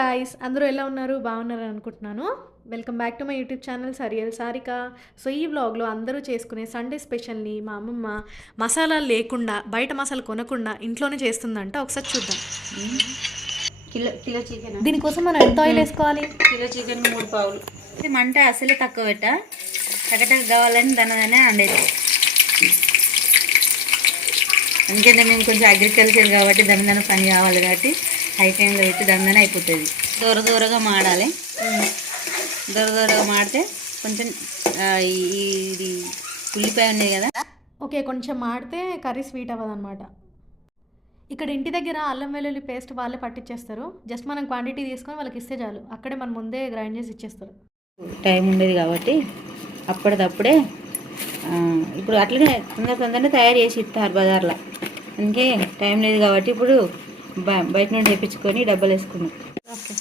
Guys, అందరూ ఎలా ఉన్నారు? బాగున్నారని అనుకుంటున్నాను. Welcome back to my YouTube channel surreal Sarika. So ఈ వ్లాగ్లో అందరూ చేసుకునే సండే స్పెషల్ని మా అమ్మమ్మ మసాలాలు లేకుండా, బయట మసాలా కొనకుండా ఇంట్లోనే చేస్తుందంట. ఒకసారి చూద్దాం. Kilo kilo chicken. దీనికోసం మనం ఎంత ఆయిల్ వేసుకోవాలి? కిలో చికెన్ 3 పావులు. మంట అసలే తక్కువ పెట్ట, టకటక కావాలని దానదనే అండేది. ఎందుకంటే మేము కొంచెం అగ్రికల్చర్ కాబట్టి దాని పని కావాలి కాబట్టి హై టైంలో పెట్టి దాని అయిపోతుంది. దూరగా మాడాలి. దూరగా మాడితే కొంచెం ఇది ఉల్లిపాయ ఉన్నాయి కదా, ఓకే, కొంచెం మాడితే కర్రీ స్వీట్ అవ్వదు అనమాట. ఇక్కడ ఇంటి దగ్గర అల్లం వెల్లుల్లి పేస్ట్ వాళ్ళే పట్టించేస్తారు. జస్ట్ మనం క్వాంటిటీ తీసుకొని వాళ్ళకి ఇస్తే చాలు, అక్కడే మన ముందే గ్రైండ్ చేసి ఇచ్చేస్తారు. టైం ఉండేది కాబట్టి అప్పటిదప్పుడే ఇప్పుడు అట్లనే తొందరగా తయారు చేసి ఇస్తారు బజార్లో. అందుకే టైం లేదు కాబట్టి ఇప్పుడు బయట నుండి తెప్పించుకొని డబ్బాలు వేసుకున్నాం. ఓకే,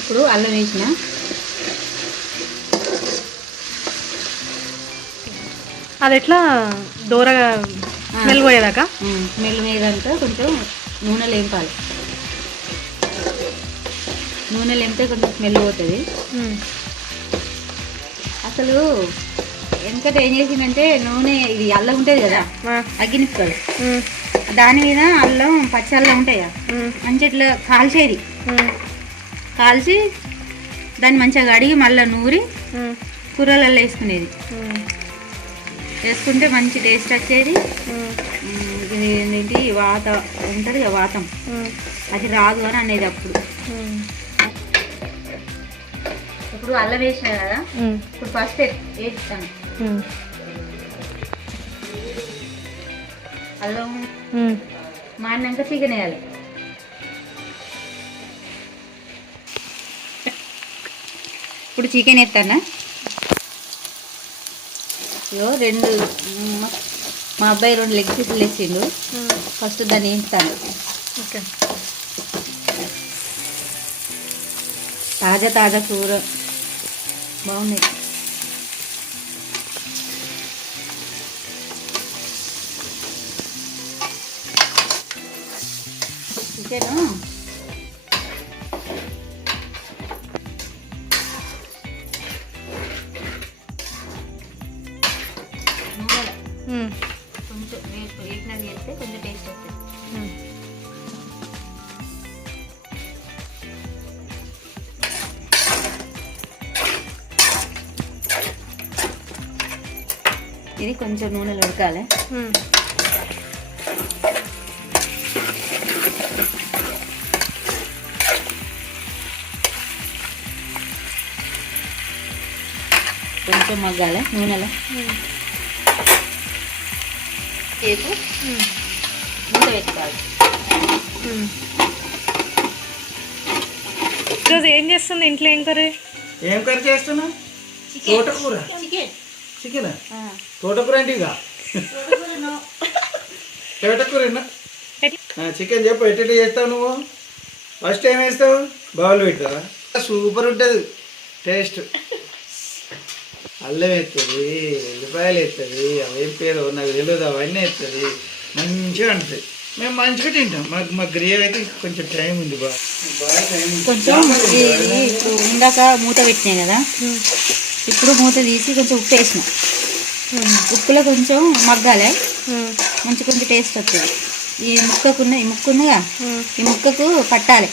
ఇప్పుడు అల్లం వేసిన అది ఎట్లా దూరగా స్మెల్ పోయేదాకా స్మెల్ మీదంతా కొంచెం నూనె లేంపాలి. నూనె లేంపితే కొంచెం స్మెల్ పోతుంది. అసలు ఎందుకంటే ఏం చేసిందంటే నూనె ఇది అల్లం ఉంటుంది కదా, అగ్గినిప్పుతాడు, దాని మీద అల్లం పచ్చి అల్లం ఉంటాయా మంచి ఇట్లా కాల్చేది. కాల్చి దాన్ని మంచిగా కడిగి మళ్ళీ నూరి కూరలలో వేసుకునేది. వేసుకుంటే మంచి టేస్ట్ వచ్చేది. ఇది ఏంటి వాత ఉంటుంది కదా, వాతం అది రాదు అని అనేది. ఇప్పుడు అల్లం వేసిన కదా, ఇప్పుడు ఫస్ట్ వేస్తాను అల్లం మాడినాక చికెన్ వేయాలి. ఇప్పుడు చికెన్ వేస్తానా, రెండు మా అబ్బాయి 2 లెగ్ పీసులు వేసిండు. ఫస్ట్ దాన్ని వేస్తాను. ఓకే, తాజా కూర బాగున్నాయి. చికెను కొంచెం వేసినది వేస్తే కొంచెం టేస్ట్ వస్తుంది. ఇది కొంచెం నూనెలో ఉడకాలి. కొంచెం మగ్గాలి నూనెలో. సేపు మూత పెట్టుకోవాలి. ఈరోజు ఏం చేస్తుంది ఇంట్లో? ఏం కర్రీ చేస్తున్నా? తోటకూర. చికెన్ తోటకూర అంటే ఇక తోటకూర చికెన్ చెప్పు, ఎట్ట చేస్తావు నువ్వు? ఫస్ట్ ఏం వేస్తావు? బౌల్ పెడతావా? సూపర్ ఉంటుంది టేస్ట్. అల్లం వేస్తుంది, ఉల్లిపాయలు వేస్తుంది, అవేం పేరు నాకు తెలియదు, అవన్నీ వేస్తుంది, మంచిగా ఉంటుంది. మేము మంచిగా తింటాం. మా గ్రేవీ అయితే కొంచెం టైం ఉంది, బాగా టైం కొంచెం. ఇప్పుడు ఇందాక మూత పెట్టినాయి కదా, ఇప్పుడు మూత తీసి కొంచెం ఉప్పు వేసిన. ఉప్పులో కొంచెం మగ్గాలి, మంచి కొంచెం టేస్ట్ వస్తుంది. ఈ ముక్కకున్నగా ఈ ముక్కకు పట్టాలి.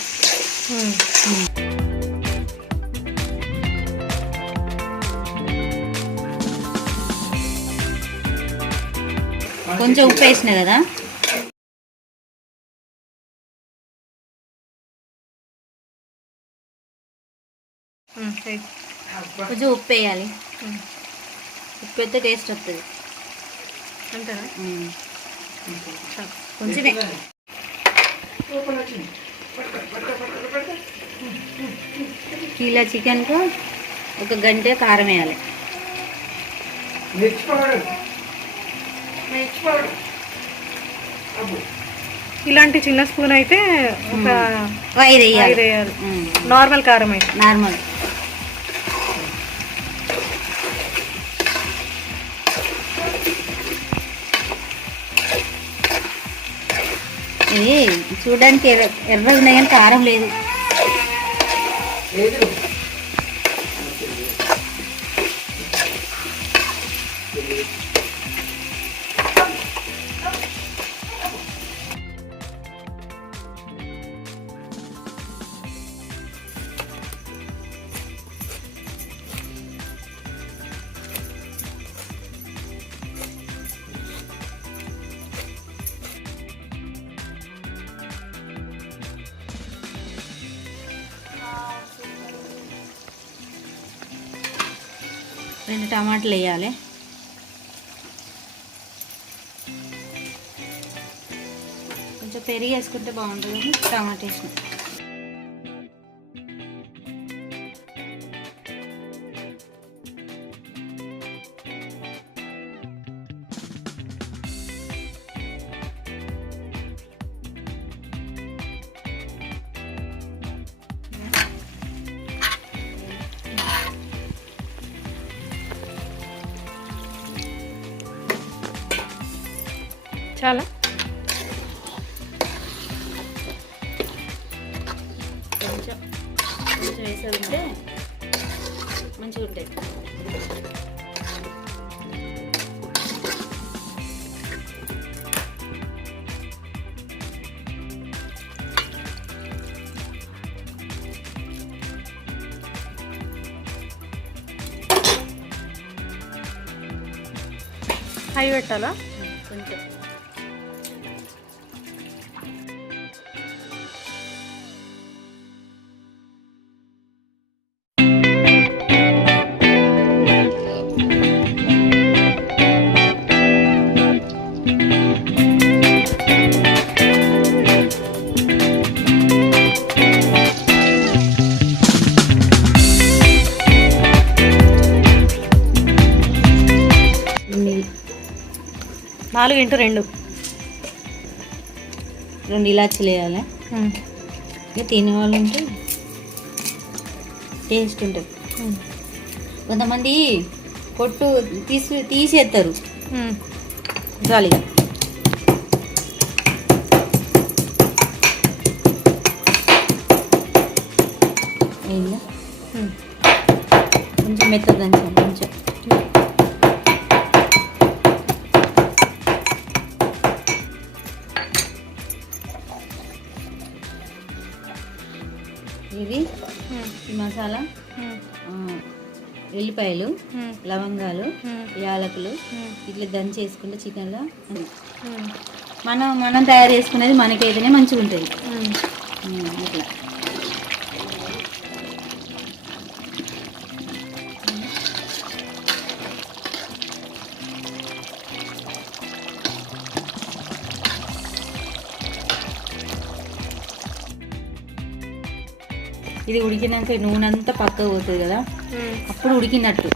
కొంచెం ఉప్పు వేసిన కదా, కొంచెం ఉప్పు వేయాలి. ఉప్పు అయితే టేస్ట్ వస్తుంది. కొంచెమే. కిలో చికెన్కు 1 గంట కారం వేయాలి. ఇలాంటి చిన్న స్పూన్ అయితే ఒక 5 వేయాలి. నార్మల్ కారం అయితే నార్మల్ ఇది చూడడానికి ఎర్రగా ఉన్నాయి కానీ కారం లేదు. రెండు టమాటాలు వేయాలి. కొంచెం పెరిగి వేసుకుంటే బాగుంటుంది. టమాటా వేసిన చాలా కొంచెం కొంచెం వేసేది మంచిగా ఉంటాయి. హై పెట్టాలా? కొంచెం నాలుగు ఇంటూ రెండు ఇలాచీలు వేయాలి. ఇక తినే వాళ్ళు ఉంటే టేస్ట్ ఉంటుంది. కొంతమంది పొట్టు తీసేస్తారు జాలిగా. కొంచెం మెత్తగా దంచాలి. కొంచెం ఇది ఈ మసాలా, ఎల్లిపాయలు, లవంగాలు, యాలకులు ఇట్లా దంచి వేసుకుంటే చికెన్లో మనం తయారు చేసుకునేది మనకైతేనే మంచిగా ఉంటుంది. ఇట్లా ఇది ఉడికినాక నూనె అంతా పక్కకు పోతుంది కదా, అప్పుడు ఉడికినట్టు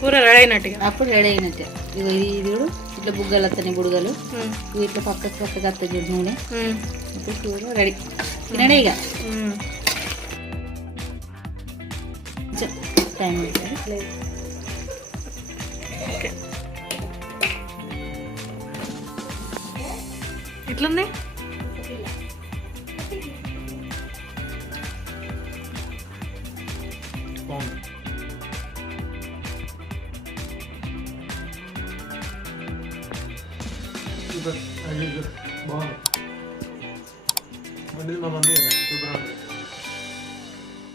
కూర రెడీ అయినట్టుగా, అప్పుడు రెడీ అయినట్టే. ఇది కూడా ఇట్లా బుగ్గలు వస్తాయి, బుడగలు ఇవి ఇట్లా పక్కకు వస్తుంది చూడు నూనె. ఇప్పుడు కూర రెడీ, తినడే ఇక. టైం అవుతుంది. ఇట్లుంది. బాగుంది. మా మమ్మీ సూపర్.